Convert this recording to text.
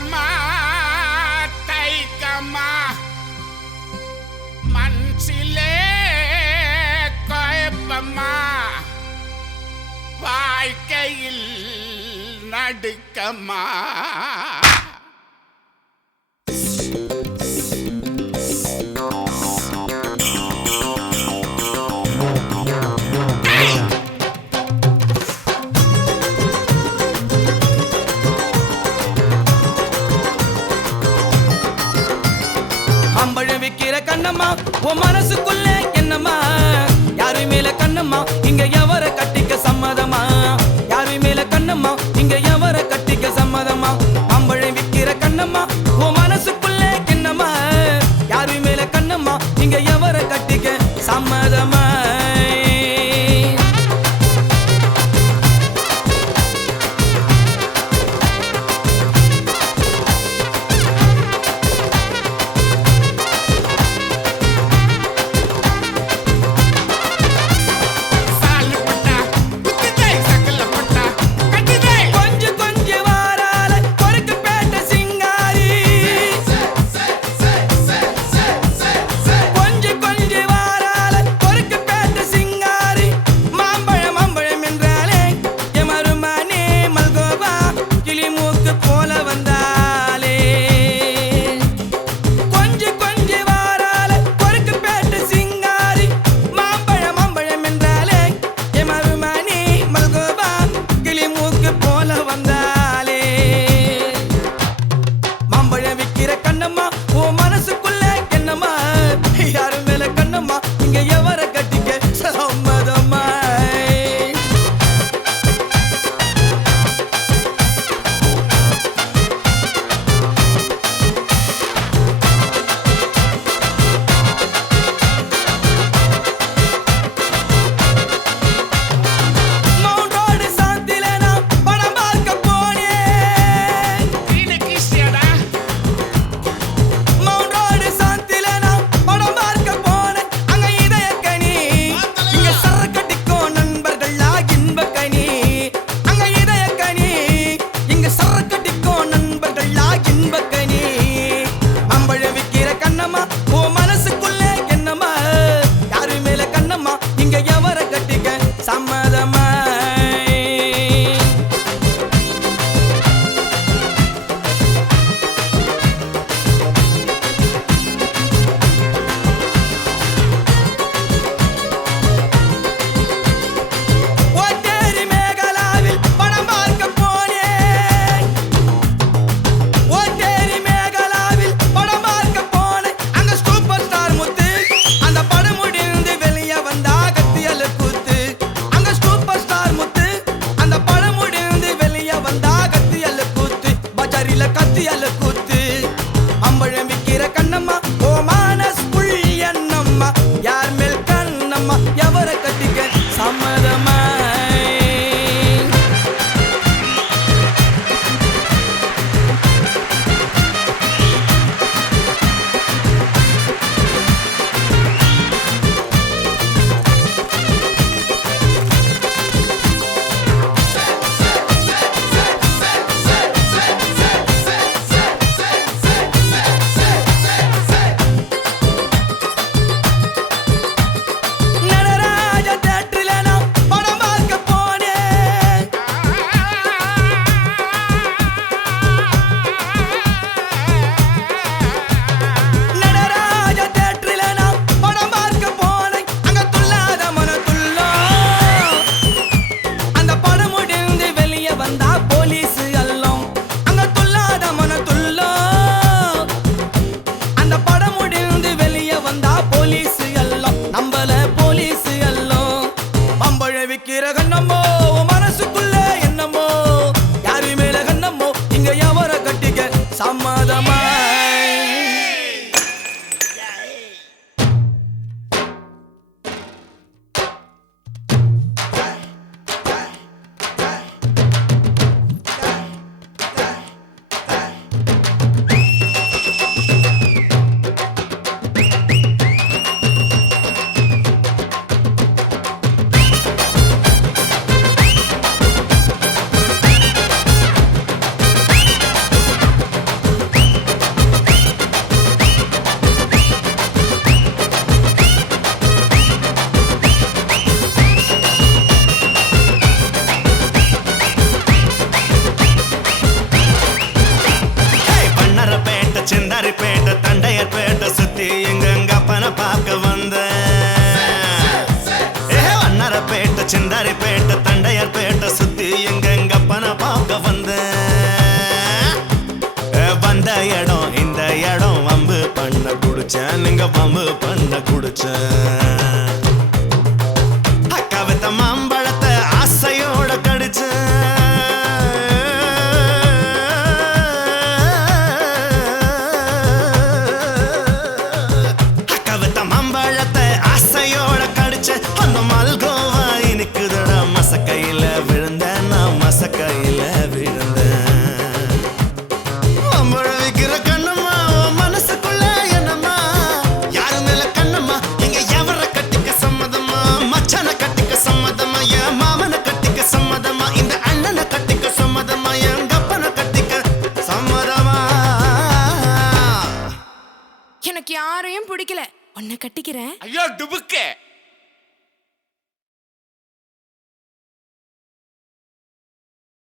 தைக்கமா தைக்கமா மனசிலே குழப்பமா வாழ்க்கையில் நடுக்கமா விக்கிற கண்ணம்மா உன் மனசுக்குள்ளே என்னம்மா யாரு மேல கண்ணம்மா இங்க எவர கட்டிக்க சம்மதமா யாரு மேல கண்ணம்மா இங்க எவர கட்டிக்க சம்மதமா அம்பழை விக்கிற கண்ணம்மா உன் மனசுக்குள்ளே என்னம்மா யாரு மேல கண்ணம்மா இங்க எவர கட்டிக்க சம்மதமா அம்பு பண்ண குடிச்சேன் அக்கா வித்த மாம்பழத்தை ஆசையோட கடிச்சேன் அக்கா வித்த மாம்பழத்தை ஆசையோட கடிச்சேன் அந்த மல்கோவா இனிக்குதடா மசக்கையில விழுந்தேன் நான் மசக்கையில விழுந்தேன் மாம்பழம் விக்கிற கண்ணம்மா உன் மனசுக்குள்ள என்னம்மா யாரு மேல கண்ணம்மா இங்க எவர கட்டிக்க சம்மதமா மச்சான கட்டிக்க சம்மதமா என் மாமனை கட்டிக்க சம்மதமா இந்த அண்ணனை கட்டிக்க சம்மதமா என் கப்பனை கட்டிக்க சம்மதமா எனக்கு யாரையும் பிடிக்கல உன்னை கட்டிக்கிறேன் ஐயோ டுபுக்கு